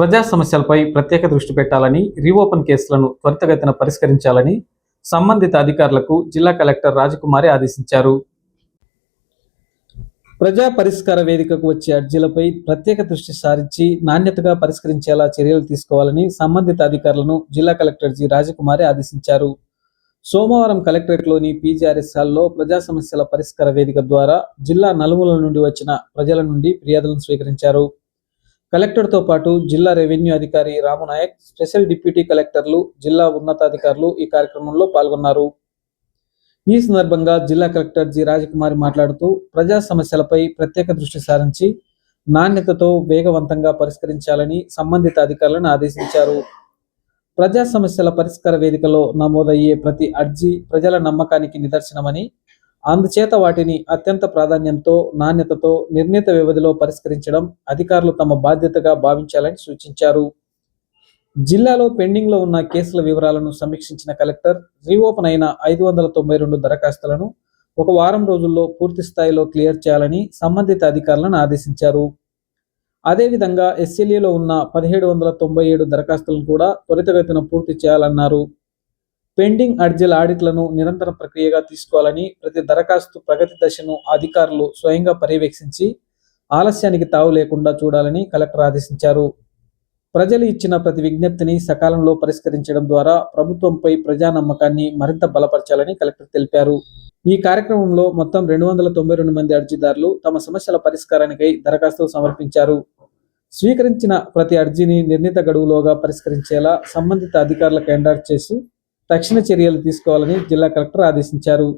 ప్రజా సమస్యలపై ప్రత్యేక దృష్టి పెట్టాలని, రీఓపెన్ కేసులను త్వరితగతిన పరిష్కరించాలని సంబంధిత అధికారులకు జిల్లా కలెక్టర్ రాజకుమారి ఆదేశించారు. ప్రజా పరిష్కార వేదికకు వచ్చే అర్జీలపై ప్రత్యేక దృష్టి సారించి నాణ్యతగా పరిష్కరించేలా చర్యలు తీసుకోవాలని సంబంధిత అధికారులను జిల్లా కలెక్టర్ జి. రాజకుమారి ఆదేశించారు. సోమవారం కలెక్టరేట్లోని పీజీఆర్ఎస్ హాల్లో ప్రజా సమస్యల పరిష్కార వేదిక ద్వారా జిల్లా నలుమూలల నుండి వచ్చిన ప్రజల నుండి ఫిర్యాదులను స్వీకరించారు. కలెక్టర్తో పాటు జిల్లా రెవెన్యూ అధికారి రామునాయక్, స్పెషల్ డిప్యూటీ కలెక్టర్లు, జిల్లా ఉన్నతాధికారులు ఈ కార్యక్రమంలో పాల్గొన్నారు. ఈ సందర్భంగా జిల్లా కలెక్టర్ జి. రాజకుమారి మాట్లాడుతూ ప్రజా సమస్యలపై ప్రత్యేక దృష్టి సారించి నాణ్యతతో వేగవంతంగా పరిష్కరించాలని సంబంధిత అధికారులను ఆదేశించారు. ప్రజా సమస్యల పరిష్కార వేదికలో నమోదయ్యే ప్రతి అర్జీ ప్రజల నమ్మకానికి నిదర్శనమని, అందుచేత వాటిని అత్యంత ప్రాధాన్యంతో, నాణ్యతతో, నిర్ణీత వ్యవధిలో పరిష్కరించడం అధికారులు తమ బాధ్యతగా భావించాలని సూచించారు. జిల్లాలో పెండింగ్లో ఉన్న కేసుల వివరాలను సమీక్షించిన కలెక్టర్ రీఓపెన్ అయిన 592 దరఖాస్తులను ఒక వారం రోజుల్లో పూర్తి స్థాయిలో క్లియర్ చేయాలని సంబంధిత అధికారులను ఆదేశించారు. అదేవిధంగా ఎస్ఎల్ఏలో ఉన్న 1797 దరఖాస్తులను కూడా త్వరితగతిన పూర్తి చేయాలన్నారు. పెండింగ్ అర్జీల ఆడిట్లను నిరంతర ప్రక్రియగా తీసుకోవాలని, ప్రతి దరఖాస్తు ప్రగతి దశను అధికారులు స్వయంగా పర్యవేక్షించి ఆలస్యానికి తావు లేకుండా చూడాలని కలెక్టర్ ఆదేశించారు. ప్రజలు ఇచ్చిన ప్రతి విజ్ఞప్తిని సకాలంలో పరిష్కరించడం ద్వారా ప్రభుత్వంపై ప్రజా నమ్మకాన్ని మరింత బలపరచాలని కలెక్టర్ తెలిపారు. ఈ కార్యక్రమంలో మొత్తం 292 మంది అర్జీదారులు తమ సమస్యల పరిష్కారానికై దరఖాస్తులు సమర్పించారు. స్వీకరించిన ప్రతి అర్జీని నిర్ణీత గడువులోగా పరిష్కరించేలా సంబంధిత అధికారులకు ఎండార్జ్ చేసి తక్షణ చర్యలు తీసుకోవాలని జిల్లా కలెక్టర్ ఆదేశించారు.